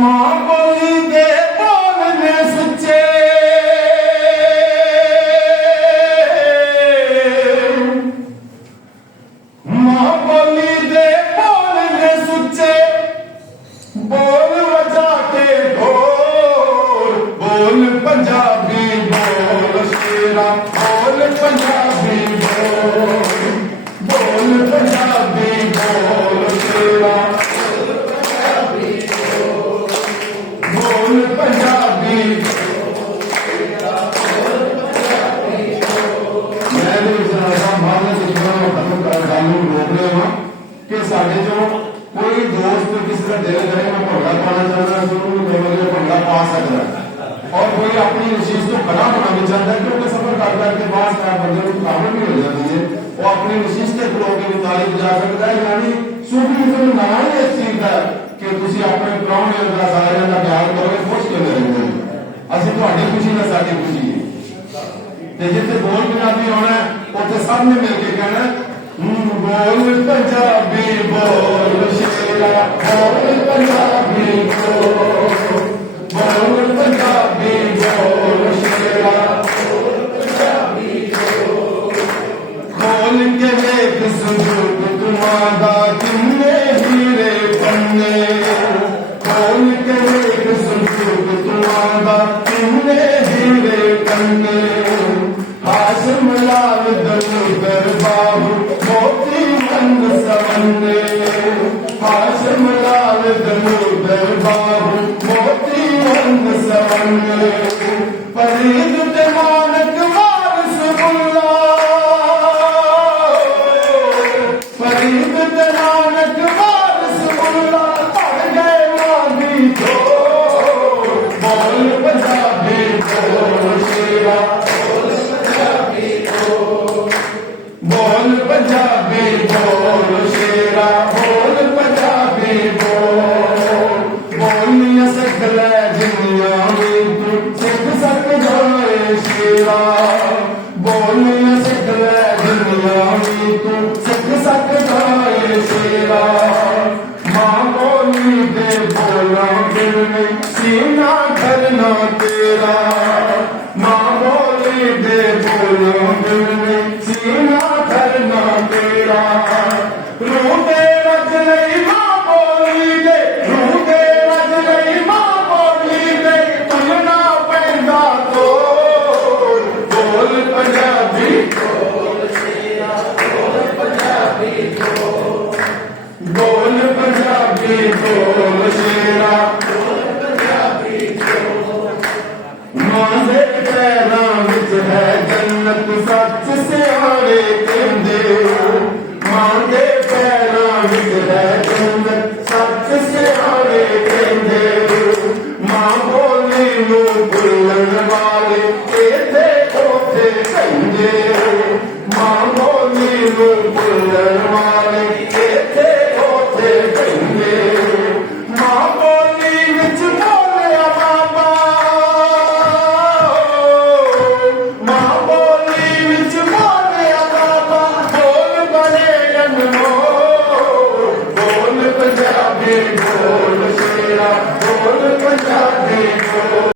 ਮਾਂ ਬੋਲੀ ਦੇ ਬੋਲ ਨੇ ਸੁੱਚੇ, ਮਾਂ ਬੋਲੀ ਦੇ ਬੋਲ ਨੇ ਸੁੱਚੇ, ਬੋਲ ਵਜਾ ਕੇ ਢੋਲ, ਬੋਲ ਪੰਜਾਬੀ ਬੋਲ ਸ਼ੇਰਾ, ਬੋਲ ਪੰਜਾਬੀ ਬੋਲ, ਬੋਲ ਪੰਜਾਬੀ ਬੋਲ ਸ਼ੇਰਾ, ਬੋਲ ਪੰਜਾਬੀ। ਮੈਂ ਵੀ ਜਨਾਬ ਮਾਰਨ ਦੇ ਜਵਾਬ ਖਤਮ ਕਰ ਗੱਲ ਨੂੰ ਰੋਕ ਰਿਹਾ ਹਾਂ ਕਿ ਸਾਡੇ ਚੋਂ ਕੋਈ ਦੋਸਤ ਕਿਸੇ ਦਾ ਦਿਲ ਕਰੇ ਮੈਂ ਭੰਗੜਾ ਪਾਉਣਾ ਚਾਹੁੰਦਾ ਜ਼ਰੂਰ ਦੋਵੇਂ ਭੰਗੜਾ ਪਾ ਸਕਦਾ ਔਰ ਕੋਈ ਆਪਣੀ ਵਿਸ਼ੇਸ਼ ਤੋਂ ਕਲਾ ਬਣਾਉਣਾ ਚਾਹੁੰਦਾ ਕਿਉਂਕਿ ਸਫਰ ਕਰ ਕਰਕੇ ਬਾਹਰ ਦਾ ਬੰਦੇ ਨੂੰ ਥਕਾਵਟ ਵੀ ਹੋ ਜਾਂਦੀ ਹੈ ਉਹ ਆਪਣੀ ਵਿਸ਼ੇਸ਼ ਤੇ ਖਲੋ ਕੇ ਵੀ ਤਾਲੀ ਵਜਾ ਸਕਦਾ ਹੈ। ਯਾਨੀ ਸੂਫੀਜ਼ਮ ਨਾਲ ਹੀ ਇਸ ਚੀਜ਼ ਦਾ ਕਿ ਤੁਸੀਂ ਆਪਣੇ ਪ੍ਰਾਹੁਣੇ ਦਾ ਸਾਰਿਆਂ ਦਾ ਖਿਆਲ ਕਰੋਗੇ ਖੁਸ਼ ਕਿਵੇਂ ਰਹਿੰਦੇ ਅਸੀਂ ਤੁਹਾਡੀ ਖੁਸ਼ੀ ਨਾਲ ਸਾਡੀ ਖੁਸ਼ੀ ਹੈ ਤੇ ਜਿੱਥੇ ਬੋਲ ਪੰਜਾਬੀ ਆਉਣਾ ਉੱਥੇ ਸਭ ਨੇ ਮਿਲ ਕੇ ਕਹਿਣਾ ਬੋਲ ਪੰਜਾਬੀ ਬੋਲ ਸ਼ੇਰਾ, ਬੋਲ ਪੰਜਾਬੀ ਬੋਲ, ਬੋਲ ਪੰਜਾਬੀ ਬੋਲ ਸ਼ੇਰਾ, ਬੋਲ ਪੰਜਾਬੀ ਬੋਲ। ਖੋਲ ਕੇ ਵੇਖ ਸੰਦੂਕ ਤੁਮਾਂ ਦਾ ਕਿੰਨੇ ਹੀਰੇ ਪੰਨੇ, ਖੋਲ ਕੇ ਵੇਖ ਸੰਦੂਕ ਤੁਮਾਂ ਦਾ ਕਿੰਨੇ ਹੀਰੇ ਪੰਨੇ। ਹਾਸ਼ਮ ਲਾਲ ਦਲੂਦਰ ਬਾਬੂ ਮੋਤੀ ਮੰਦ ਸਵੰਨੇ, ਹਾਸ਼ਮ ਲਾਲ ਦਲੂਦਰ ਬਾਬੂ ਮੋਤੀ ਮੰਦ ਸਵੰਨੇ। ਫਰੀਦ ਤੇ ਮਾਨਕ ਵਾਰਿਸ ਬੁੱਲਾ, ਫਰੀਦ ਤੇ ਮਾਨਕ ਵਾਰਿਸ ਬੁੱਲਾ ਭੜ ਗਏ ਮਾਂਗੀ ਢੋਲ, ਬੋਲ ਪੰਜਾਬੀ ਬੋਲ ਸ਼ੇਰਾ, ਬੋਲ ਪੰਜਾਬੀ ਬੋਲ ਸ਼ੇਰਾ, ਬੋਲ ਪੰਜਾਬੀ ਬੋਲ। ਬੋਲੀਆਂ ਸਿੱਖ ਲੈ ਜਿੰਨੀਆਂ ਵੀ ਤੂੰ ਸਿੱਖ ਸਕਦਾ ਏ ਸ਼ੇਰਾ, ਬੋਲੀਆਂ ਸਿੱਖ ਲੈ ਜਿੰਨੀਆਂ ਵੀ ਤੂੰ ਸਿੱਖ ਸਕਦਾ ਏ ਸ਼ੇਰਾ। ਮਾਂ ਬੋਲੀ ਦੇ ਬੋਲਾਂ ਬਿਨ ਸੀਨਾ ਖਰਨਾ ਤੇਰਾ, ਮਾਂ ਬੋਲੀ ਦੇ ਬੋਲਾਂ ਬਿਨ ਸੀਨਾ ਖਰਨਾ ਤੇਰਾ। ਰੂਹ ਦੇ ਰਜ ਲਈ ਮਾਂ ਬੋਲੀ ਦੇ, ਰੂਹ ਦੇ ਰਜ ਲਈ ਮਾਂ ਬੋਲੀ ਦੇ ਤੁਲਨਾ ਪੈਂਦਾ ਤੋਲ, ਬੋਲ ਪੰਜਾਬੀ ਬੋਲ ਸ਼ੇਰਾ, ਬੋਲ ਪੰਜਾਬੀ ਬੋਲ, ਬੋਲ ਪੰਜਾਬੀ ਬੋਲ ਸ਼ੇਰਾ, ਬੋਲ ਪੰਜਾਬੀ ਬੋਲ। ਮਾਂ ਦੇ ਪੈਰਾਂ ਵਿੱਚ ਹੈ ਜੰਨਤ ਸੱਚ ਸਿਆਣੇ ਕਹਿੰਦੇ, ਮਾਂ ਦੇ ਪੈਰਾਂ ਵਿੱਚ ਹੈ ਜੰਨਤ ਸੱਚ ਸਿਆਣੇ ਕਹਿੰਦੇ। ਮਾਂ ਬੋਲੀ ਨੂੰ ਭੁੱਲਣ ਵਾਲੇ ਇੱਥੇ ਉੱਥੇ ਕਹਿੰਦੇ, ਮਾਂ ਬੋਲੀ ਨੂੰ ਭੁੱਲਣ ਵਾਲੇ ਇੱਥੇ ਉੱਥੇ ਕਹਿੰਦੇ। ਮਾਂ ਬੋਲੀ ਵਿੱਚ ਬੋਲਿਆ ਬਾਬਾ, ਮਾਂ ਬੋਲੀ ਵਿੱਚ ਬੋਲਿਆ ਬਾਬਾ ਬੋਲ ਬਣੇ ਅਨਮੋਲ, ਬੋਲ ਪੰਜਾਬੀ ਬੋਲ ਸ਼ੇਰਾ, ਬੋਲ ਪੰਜਾਬੀ ਬੋਲ।